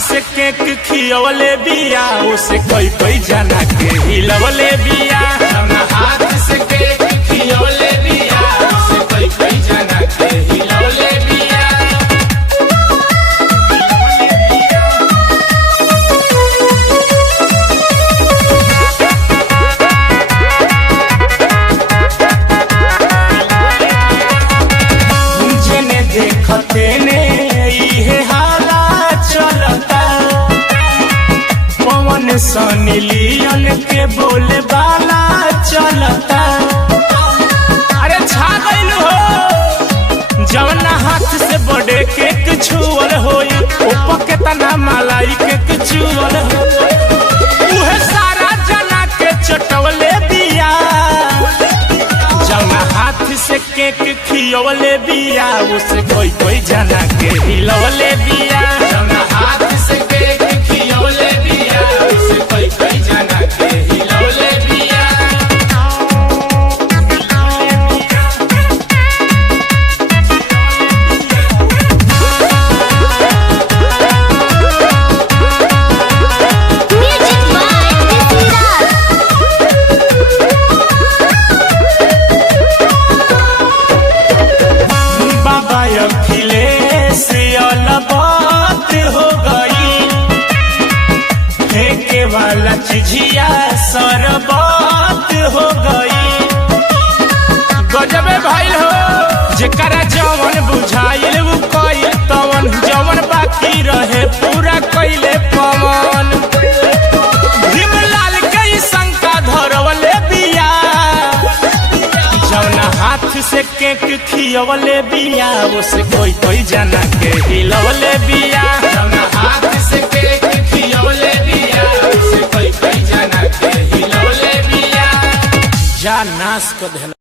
से केक खियवले बिया उसे कोई जना के हिलवले बिया। हाथ से केक खियवले बिया उसे कोई जना के हिलवले बिया। जेने देखते ने सनी लियोन के बोले बाला चलता। अरे छा गइल हो जवना हाथ से बड़े केक छुअल होई ऊपर के तना मलाई केक छुअल हो उहे सारा जना के चटवले बिया। जवना हाथ से केक खियवले बिया उसे कोई जना के हिलवले बिया। जवना हाथ से केक खियवले बिया उसे कोई जना के हिलवले बिया। बाबा अखिलेश अलबत हो गई फेंके वाला चिझिया सरबत हो गई। गजबे भाई हो जेकरा जवन बुझाइल वो कइल तवन जवन बाकी रहे पूरा कइले पवन। भीमलाल के शंका धरवले बिया। जवना हाथ से केक खियवले बिया उसे कोई जना के हिलवले बिया। जवना हाथ से केक खियवले बिया उसे कोई जना के हिलवले बिया। जा नाश को